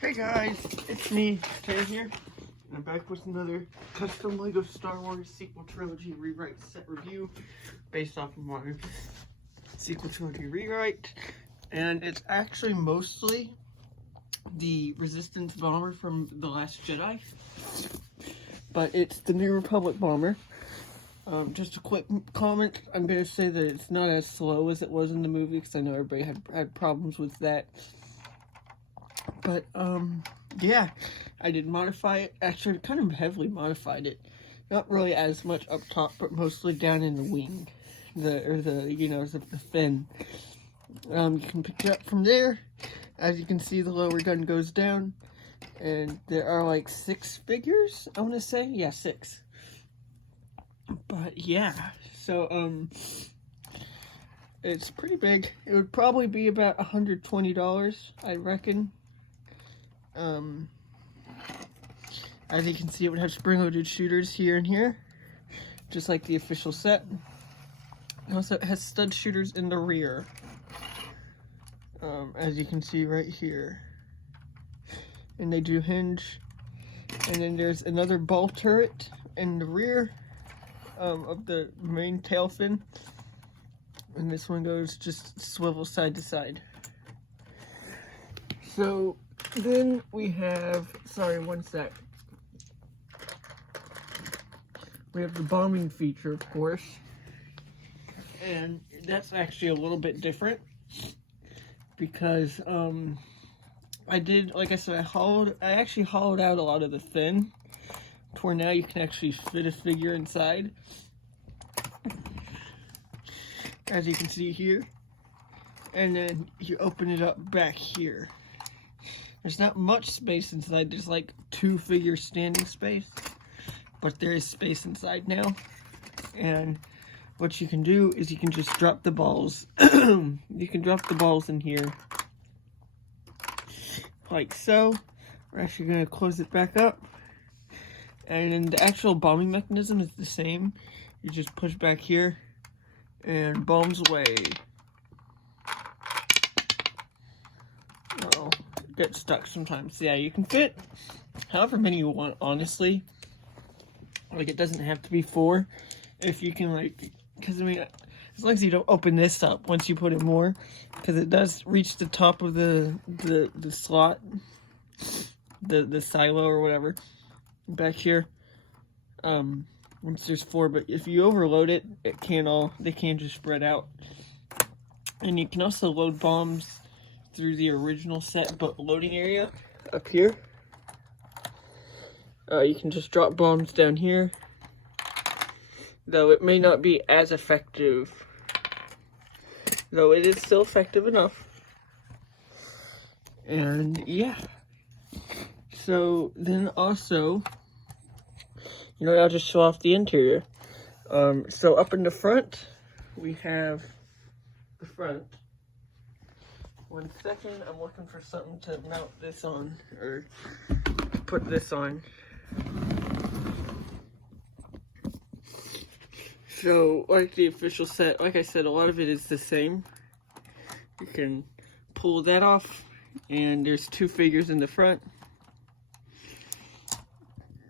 Hey guys, it's me, Tay here, and I'm back with another custom LEGO Star Wars sequel trilogy rewrite set review based off of my sequel trilogy rewrite, and it's actually mostly the Resistance bomber from The Last Jedi, but it's the New Republic bomber. Just a quick comment, I'm going to say that it's not as slow as it was in the movie, because I know everybody had problems with that. But, yeah, I did modify it. Actually, kind of heavily modified it. Not really as much up top, but mostly down in the wing. The fin. You can pick it up from there. As you can see, the lower gun goes down. And there are like 6 figures, I want to say. Yeah, 6. But, yeah. So, it's pretty big. It would probably be about $120, I reckon. As you can see, it would have spring-loaded shooters here and here, just like the official set. It also has stud shooters in the rear, as you can see right here. And they do hinge. And then there's another ball turret in the rear of the main tail fin. And this one goes just swivel side to side. So then we have, sorry, one sec. We have the bombing feature, of course. And that's actually a little bit different. Because, I did, like I said, I actually hollowed out a lot of the fin. To where now you can actually fit a figure inside. As you can see here. And then you open it up back here. There's not much space inside. There's like 2 figures standing space. But there is space inside now. And what you can do is you can just drop the balls. You can drop the balls in here. Like so. We're actually going to close it back up. And then the actual bombing mechanism is the same. You just push back here. And bombs away. Get stuck sometimes. Yeah, you can fit however many you want, honestly. Like, it doesn't have to be 4. If you can, like, because I mean, as long as you don't open this up once you put in more, because it does reach the top of the slot, the silo or whatever back here. Once there's 4, but if you overload it, they can just spread out. And you can also load bombs through the original set, but loading area up here. You can just drop bombs down here, though it may not be as effective, though it is still effective enough. And yeah, so then also, I'll just show off the interior. So up in the front, we have the front. One second, I'm looking for something to mount this on, or put this on. So, like the official set, like I said, a lot of it is the same. You can pull that off, and there's 2 figures in the front.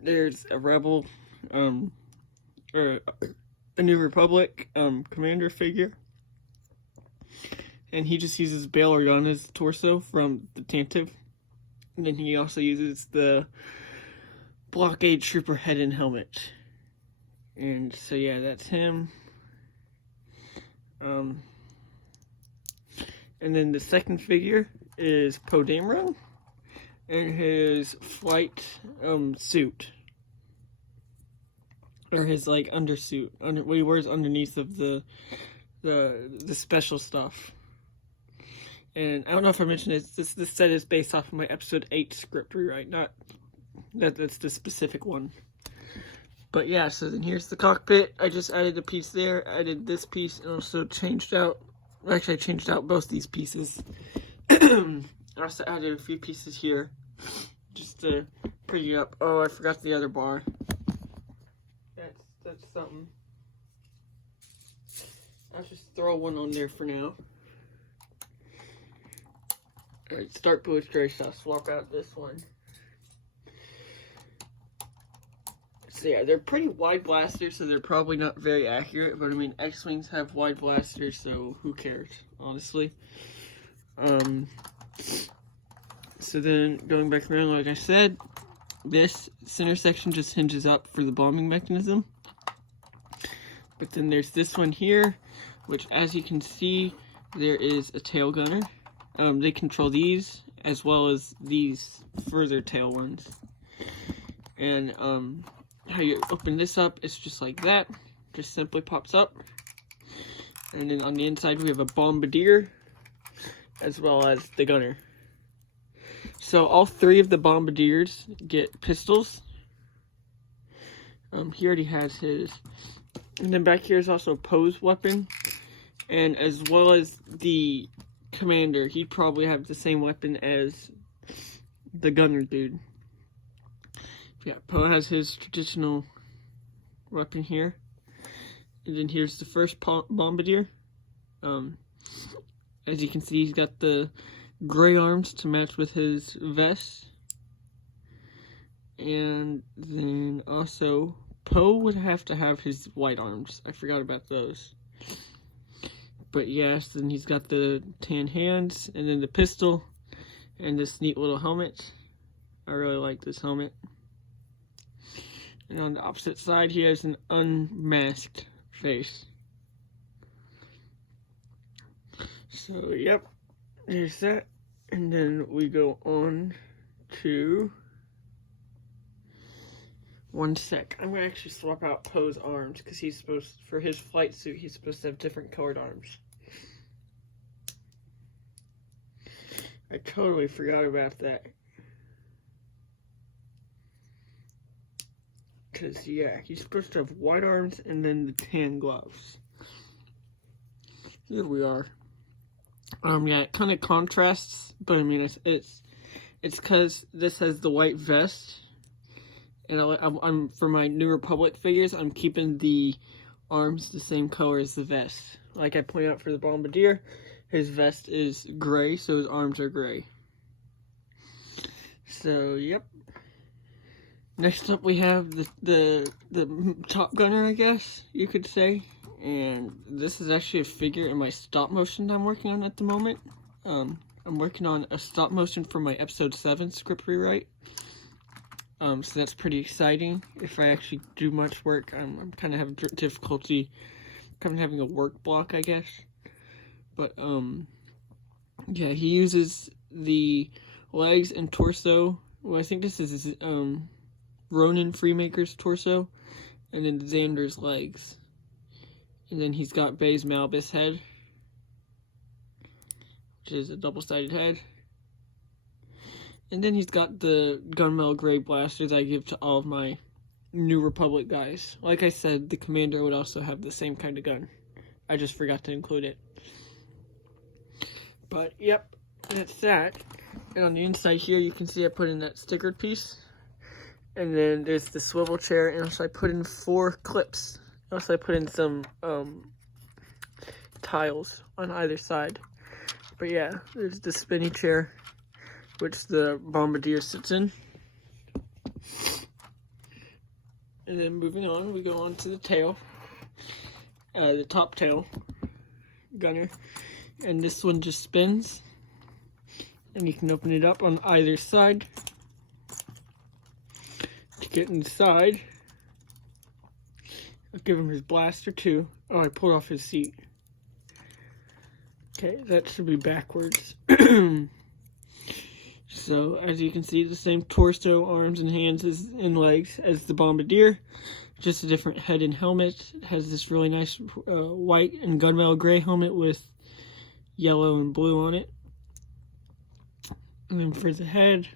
There's a Rebel, or a New Republic, commander figure. And he just uses Baylor on his torso from the Tantive. And then he also uses the Blockade Trooper head and helmet. And so yeah, that's him. And then the second figure is Poe Dameron in his flight suit. Or his like undersuit. What he wears underneath of the special stuff. And I don't know if I mentioned it, this set is based off of my episode 8 script rewrite, not that's the specific one. But yeah, so then here's the cockpit. I just added a piece there, added this piece, and also changed out, actually I changed out both these pieces. I also added a few pieces here, just to pretty up. Oh, I forgot the other bar. That's something. I'll just throw one on there for now. Alright, start boost race. I'll swap out this one. So yeah, they're pretty wide blasters, so they're probably not very accurate, but I mean, X-Wings have wide blasters, so who cares, honestly. So then, going back around, like I said, this center section just hinges up for the bombing mechanism. But then there's this one here, which, as you can see, there is a tail gunner. They control these, as well as these further tail ones. And, how you open this up, it's just like that. Just simply pops up. And then on the inside we have a Bombardier, as well as the gunner. So all three of the Bombardiers get pistols. He already has his. And then back here is also Poe's weapon. And as well as the commander, he'd probably have the same weapon as the gunner dude. Yeah, Poe has his traditional weapon here. And then here's the first Bombardier. As you can see, he's got the gray arms to match with his vest. And then also, Poe would have to have his white arms. I forgot about those. But yes, then he's got the tan hands, and then the pistol, and this neat little helmet. I really like this helmet. And on the opposite side, he has an unmasked face. So, yep, there's that. And then we go on to... One sec. I'm going to actually swap out Poe's arms, because he's supposed, for his flight suit, he's supposed to have different colored arms. I totally forgot about that. Because, yeah, he's supposed to have white arms and then the tan gloves. Here we are. Yeah, it kind of contrasts, but I mean, it's because this has the white vest. And I'm for my New Republic figures, I'm keeping the arms the same color as the vest. Like I pointed out for the Bombardier, his vest is gray, so his arms are gray. So, yep. Next up we have the Top Gunner, I guess you could say. And this is actually a figure in my stop motion I'm working on at the moment. I'm working on a stop motion for my episode 7 script rewrite. So that's pretty exciting. If I actually do much work, I'm kind of having difficulty, kind of having a work block, I guess. But, yeah, he uses the legs and torso. Well, I think this is, Ronin Freemaker's torso, and then Xander's legs. And then he's got Bae's Malbus head, which is a double-sided head. And then he's got the gunmetal gray blaster that I give to all of my New Republic guys. Like I said, the commander would also have the same kind of gun. I just forgot to include it. But, yep, that's that. And on the inside here, you can see I put in that stickered piece. And then there's the swivel chair, and also I put in 4 clips. Also I put in some tiles on either side. But yeah, there's the spinny chair, which the Bombardier sits in. And then moving on, we go on to the tail. The top tail gunner. And this one just spins. And you can open it up on either side. To get inside, I'll give him his blaster too. Oh, I pulled off his seat. Okay, that should be backwards. So, as you can see, the same torso, arms, and hands and legs as the Bombardier. Just a different head and helmet. It has this really nice white and gunmetal gray helmet with yellow and blue on it. And then for the head,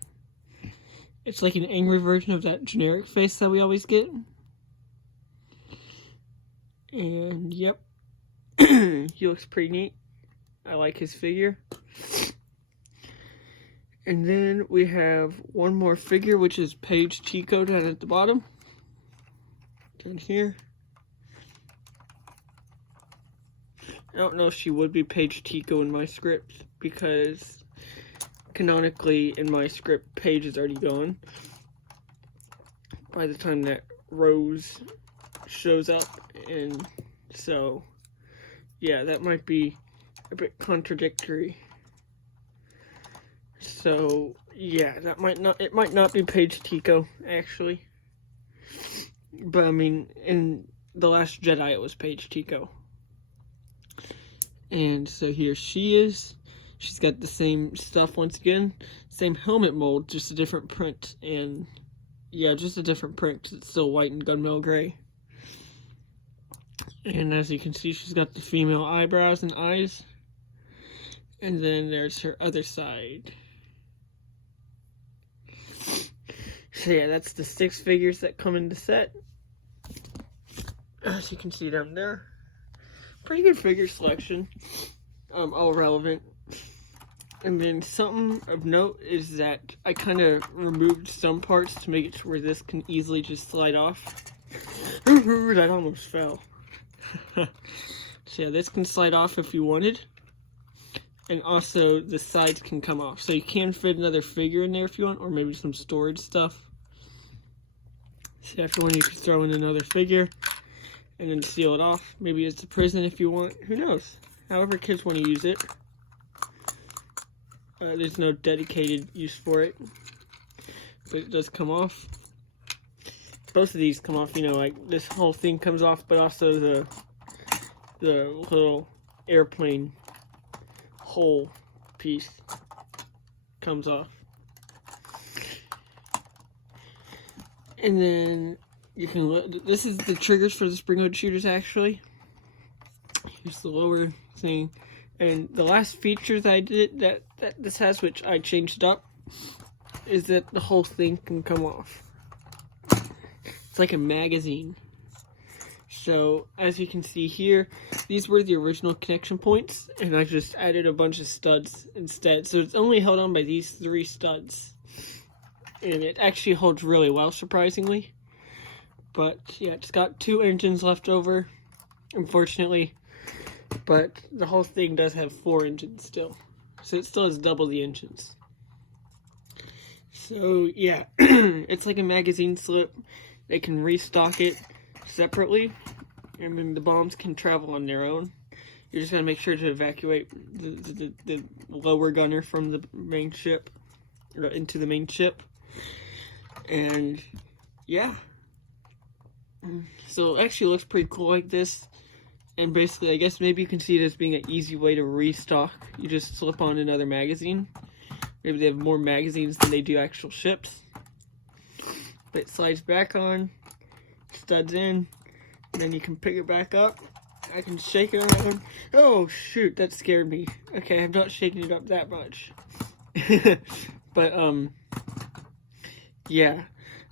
it's like an angry version of that generic face that we always get. And, yep. He looks pretty neat. I like his figure. And then we have one more figure, which is Paige Tico down at the bottom. Down here. I don't know if she would be Paige Tico in my script, because canonically in my script, Paige is already gone by the time that Rose shows up, and so yeah, that might be a bit contradictory. So yeah, it might not be Paige Tico actually, but I mean, in The Last Jedi it was Paige Tico. And so here she is. She's got the same stuff once again, same helmet mold, just a different print, and yeah, just a different print because it's still white and gunmetal gray. And as you can see, she's got the female eyebrows and eyes. And then there's her other side. So yeah, that's the 6 figures that come in the set. As you can see down there. Pretty good figure selection. All relevant. And then something of note is that I kind of removed some parts to make it to where this can easily just slide off. Ooh, that almost fell. So yeah, this can slide off if you wanted. And also the sides can come off. So you can fit another figure in there if you want, or maybe some storage stuff. So if you want, you could throw in another figure and then seal it off. Maybe it's a prison if you want. Who knows? However kids want to use it. There's no dedicated use for it. But it does come off. Both of these come off, you know, like this whole thing comes off, but also the little airplane hole piece comes off. And then you can, this is the triggers for the spring load shooters actually. Here's the lower thing. And the last feature that I did that this has, which I changed up, is that the whole thing can come off. It's like a magazine. So as you can see here, these were the original connection points, and I just added a bunch of studs instead. So it's only held on by these 3 studs. And it actually holds really well, surprisingly. But yeah, it's got 2 engines left over, unfortunately. But the whole thing does have 4 engines still. So it still has double the engines. So yeah, it's like a magazine slip. They can restock it separately, and then the bombs can travel on their own. You're just going to make sure to evacuate the lower gunner from the main ship, or into the main ship. And yeah, so it actually looks pretty cool like this. And basically, I guess maybe you can see it as being an easy way to restock. You just slip on another magazine. Maybe they have more magazines than they do actual ships. But it slides back on, studs in, and then you can pick it back up. I can shake it around. Oh shoot, that scared me. Okay, I'm not shaking it up that much. But yeah,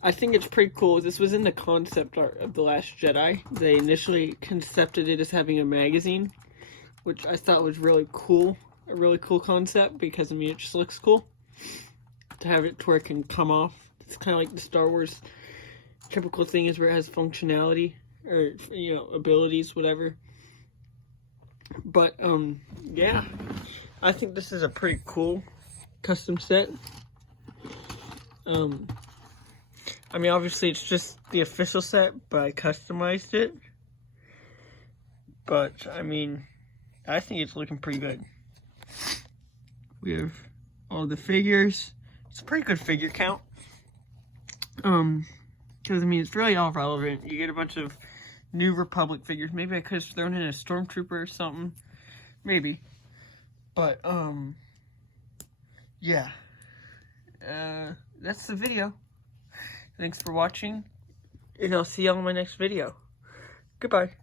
I think it's pretty cool. This was in the concept art of The Last Jedi. They initially concepted it as having a magazine, which I thought was really cool. A really cool concept, because I mean, it just looks cool to have it to where it can come off. It's kind of like the Star Wars typical thing, is where it has functionality, or, you know, abilities, whatever. But yeah, I think this is a pretty cool custom set. I mean, obviously it's just the official set, but I customized it. But I mean, I think it's looking pretty good. We have all the figures. It's a pretty good figure count. Because I mean, it's really all relevant. You get a bunch of New Republic figures. Maybe I could have thrown in a Stormtrooper or something. Maybe. But yeah. That's the video. Thanks for watching, and I'll see you on my next video. Goodbye.